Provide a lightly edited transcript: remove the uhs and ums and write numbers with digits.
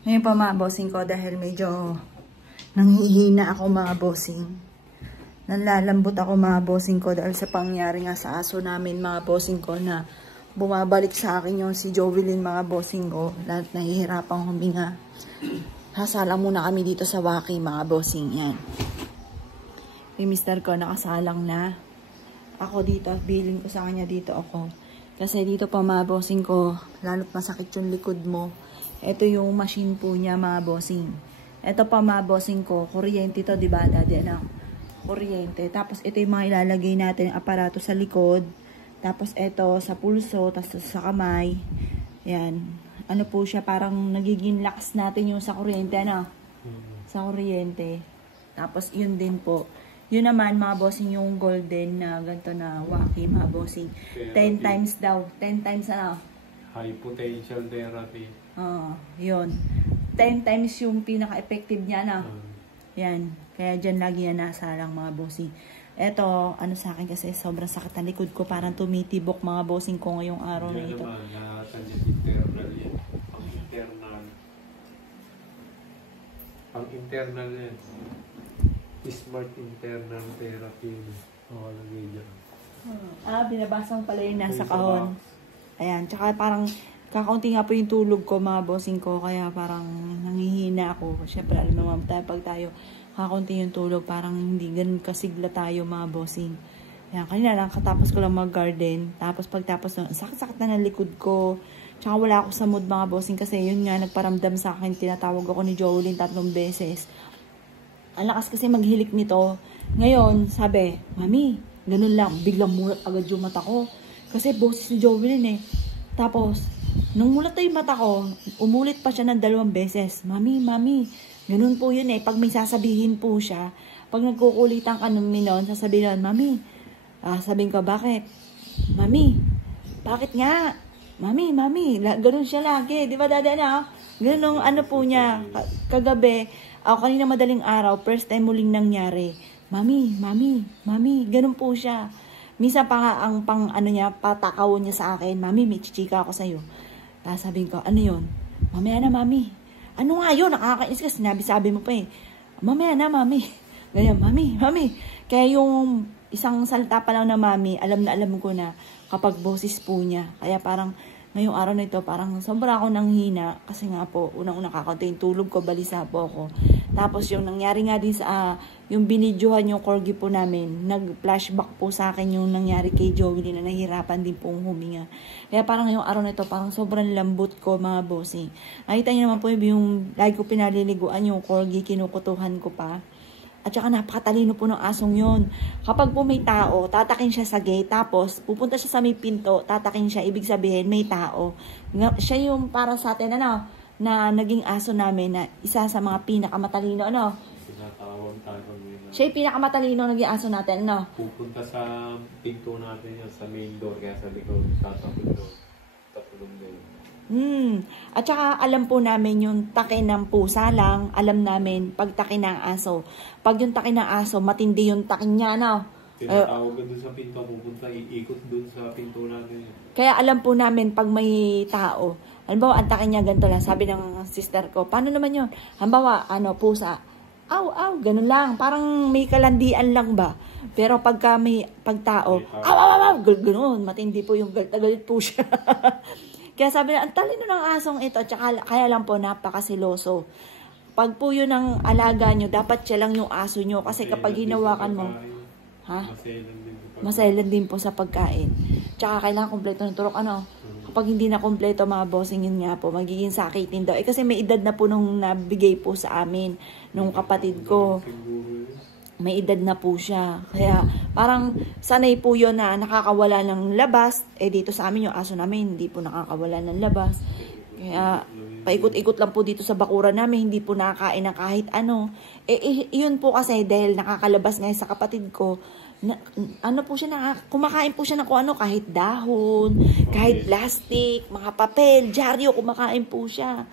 Ngayon pa mga bossing ko dahil medyo nanghihina ako mga bossing. Nalalambot ako mga bossing ko dahil sa pangyari nga sa aso namin mga bossing ko na bumabalik sa akin yung si Jovelyn mga bossing ko. Lahat nahihirapang huminga. Sasalang muna kami dito sa Waki mga bossing yan. Yung mister ko nakasalang na. Ako dito, bilin ko sa kanya dito ako. Kasi dito pa mga bossing ko, lalo't masakit yung likod mo. Ito yung machine po niya mga bossing. Ito pa mga bossing ko, kuryente to, diba daddy anak? Kuryente. Tapos ito yung mga ilalagay natin yung aparato sa likod. Tapos ito sa pulso, tapos sa kamay. Yan. Ano po siya, parang nagiging lakas natin yung sa kuryente, ano? Sa kuryente. Tapos yun din po. Yun naman mga bossing yung golden na ganito na Waki mga bossing. 10 times daw. 10 times ano? High potential therapy. Yun. 10 times yung pinaka-effective niya na. Yan. Kaya dyan lagi yan nasa lang mga bossing. Eto, ano sa akin kasi sobrang sakit ang likod ko. Parang tumitibok mga bossing ko ngayong araw na ito. Yan naman, internal yan. Ang internal yan. Smart internal therapy. Lagay dyan. Binabasa mo pala yung nasa kahon. Ayan, tsaka parang kakaunti nga po yung tulog ko mga bossing ko. Kaya parang nangihina ako. Siyempre alam naman tayo pag tayo kakaunti yung tulog. Parang hindi ganun kasigla tayo mga bossing. Ayan, kanina lang katapos ko lang mag-garden. Tapos pagtapos nun, sakit-sakit na ng likod ko. Tsaka wala ako sa mood mga bossing. Kasi yun nga, nagparamdam sa akin. Tinatawag ako ni Jolene 3 beses. Ang lakas kasi maghilik nito. Ngayon, sabi, Mami, ganun lang. Biglang mulat agad yung mata ko. Kasi boses ni Jovelyn eh. Tapos, nung mulat na yung mata ko, umulit pa siya ng 2 beses. Mami, ganun po yun eh. Pag may sasabihin po siya, pag nagkukulitan ka ng minon, sasabihin nun, Mami, sabihin ko, bakit? Mami, bakit nga? Mami, ganun siya lagi. Di ba dada na? Ganun ano po niya, kagabi, kanina madaling araw, first time muling nangyari. Mami, ganun po siya. Minsan pa nga ang patakaw niya sa akin, Mami, may chichika ako sa'yo. Tapos sabihin ko, ano yun? Mamaya na, Mami. Ano nga yun? Nakakainis ka, sabi mo pa eh. Mamaya na, Mami. Ganyan, Mami. Kaya yung isang salita pa lang na Mami, alam na alam ko na kapag boses po niya. Kaya parang, ngayong araw na ito, parang sobra ako nanghina. Kasi nga po, unang-unang kakaunti yung tulog ko, balisa po ako. Tapos yung nangyari nga din sa, yung binidyohan yung corgi po namin, nag-flashback po sa akin yung nangyari kay Joey na nahihirapan din pong huminga. Kaya parang ngayong araw na ito, parang sobrang lambot ko mga bossing. Nakita niyo naman po yung lagi ko pinaliliguan yung corgi, kinukutuhan ko pa. At saka napakatalino po ng asong yun. Kapag po may tao, tatakin siya sa gate, tapos pupunta siya sa may pinto, tatakin siya, ibig sabihin may tao. Siya yung para sa atin, na naging aso namin na isa sa mga pinakamatalino, Sinatawag tayo nila. Siya yung pinakamatalino naging aso natin, Pupunta sa pinto natin yan, sa main door, kaya sa likod, tatapon doon. Tapulong doon. At saka alam po namin yung taki ng pusa lang, alam namin pag taki ng aso. Pag yung taki ng aso, matindi yung taki niya, Tinatawag doon sa pinto, pupunta, iikot doon sa pinto natin. Kaya alam po namin pag may tao. Halimbawa, ang taki niya ganito lang. Sabi ng sister ko, paano naman yun? Halimbawa, pusa. Aw, ganun lang. Parang may kalandian lang ba? Pero pag tao, aw, ganun. Matindi po yung galit po siya. Kaya sabi na, ang talino ng asong ito, tsaka kaya lang po napakasiloso. Pag po yun ang alaga nyo, dapat siya lang yung aso nyo. Kasi kapag hinawakan mo, maselan din po sa pagkain. Tsaka kailangan kompleto ng turok. Kapag hindi na kompleto mga bossing, yun nga po, magiging sakitin daw. Kasi may edad na po nung nabigay po sa amin, nung kapatid ko. May edad na po siya. Kaya parang sanay po yun na nakakawala ng labas. Dito sa amin yung aso namin, hindi po nakakawala ng labas. Kaya paikot-ikot lang po dito sa bakuran namin, hindi po nakakain ng kahit ano. Yun po kasi dahil nakakalabas ngayon sa kapatid ko, po siya, kumakain po siya ng kung ano, kahit dahon, kahit plastic, mga papel, dyaryo, kumakain po siya.